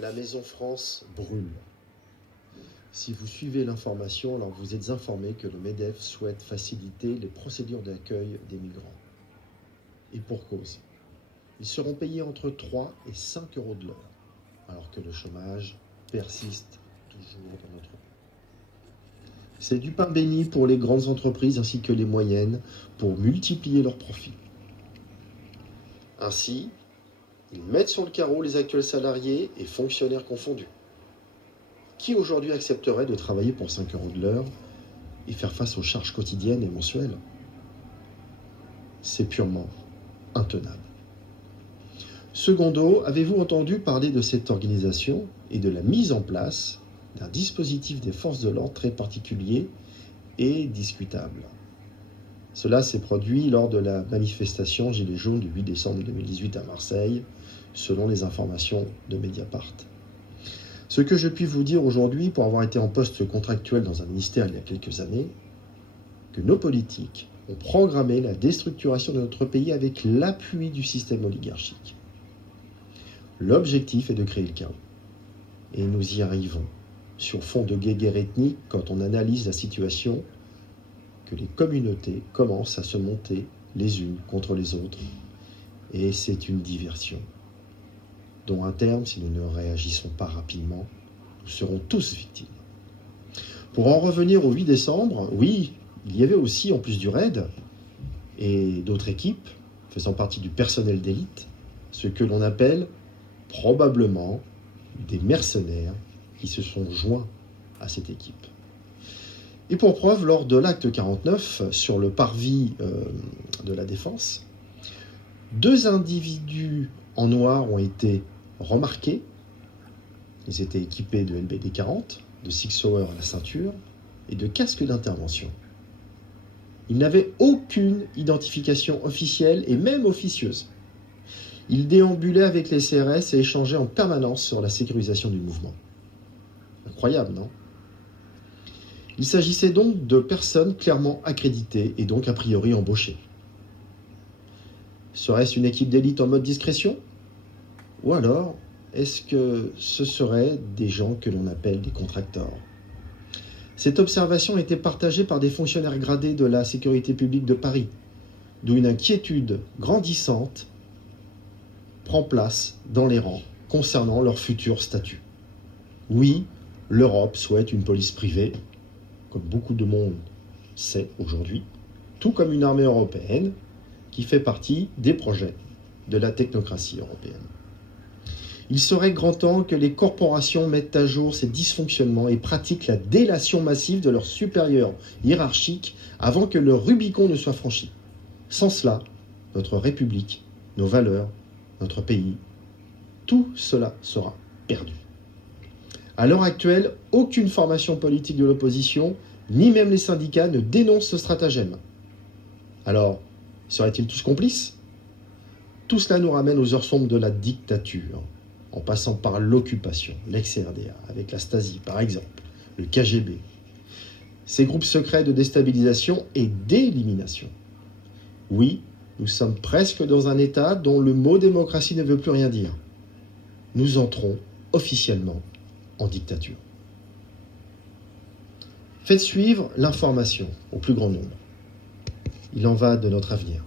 La Maison France brûle. Si vous suivez l'information, alors vous êtes informé que le MEDEF souhaite faciliter les procédures d'accueil des migrants. Et pour cause. Ils seront payés entre 3 et 5 euros de l'heure, alors que le chômage persiste toujours dans notre pays. C'est du pain béni pour les grandes entreprises ainsi que les moyennes pour multiplier leurs profits. Ainsi, ils mettent sur le carreau les actuels salariés et fonctionnaires confondus. Qui aujourd'hui accepterait de travailler pour 5 euros de l'heure et faire face aux charges quotidiennes et mensuelles? C'est purement intenable. Secondo, avez-vous entendu parler de cette organisation et de la mise en place d'un dispositif des forces de l'ordre très particulier et discutable? Cela s'est produit lors de la manifestation Gilets jaunes du 8 décembre 2018 à Marseille, selon les informations de Mediapart. Ce que je puis vous dire aujourd'hui, pour avoir été en poste contractuel dans un ministère il y a quelques années, que nos politiques ont programmé la déstructuration de notre pays avec l'appui du système oligarchique. L'objectif est de créer le chaos. Et nous y arrivons, sur fond de guéguerre ethnique, quand on analyse la situation, que les communautés commencent à se monter les unes contre les autres. Et c'est une diversion, dont à terme, si nous ne réagissons pas rapidement, nous serons tous victimes. Pour en revenir au 8 décembre, oui, il y avait aussi, en plus du RAID, et d'autres équipes, faisant partie du personnel d'élite, ce que l'on appelle probablement des mercenaires qui se sont joints à cette équipe. Et pour preuve, lors de l'acte 49 sur le parvis de la Défense, 2 individus en noir ont été remarqués. Ils étaient équipés de LBD 40, de Sig Sauer à la ceinture et de casques d'intervention. Ils n'avaient aucune identification officielle et même officieuse. Ils déambulaient avec les CRS et échangeaient en permanence sur la sécurisation du mouvement. Incroyable, non? Il s'agissait donc de personnes clairement accréditées et donc a priori embauchées. Serait-ce une équipe d'élite en mode discrétion? Ou alors, est-ce que ce seraient des gens que l'on appelle des contracteurs? Cette observation était partagée par des fonctionnaires gradés de la sécurité publique de Paris, d'où une inquiétude grandissante prend place dans les rangs concernant leur futur statut. Oui, l'Europe souhaite une police privée, comme beaucoup de monde sait aujourd'hui, tout comme une armée européenne qui fait partie des projets de la technocratie européenne. Il serait grand temps que les corporations mettent à jour ces dysfonctionnements et pratiquent la délation massive de leurs supérieurs hiérarchiques avant que le Rubicon ne soit franchi. Sans cela, notre République, nos valeurs, notre pays, tout cela sera perdu. À l'heure actuelle, aucune formation politique de l'opposition, ni même les syndicats, ne dénoncent ce stratagème. Alors, seraient-ils tous complices? Tout cela nous ramène aux heures sombres de la dictature, en passant par l'occupation, l'ex-RDA, avec la Stasi par exemple, le KGB. Ces groupes secrets de déstabilisation et d'élimination. Oui, nous sommes presque dans un état dont le mot démocratie ne veut plus rien dire. Nous entrons officiellement en dictature. Faites suivre l'information au plus grand nombre. Il en va de notre avenir.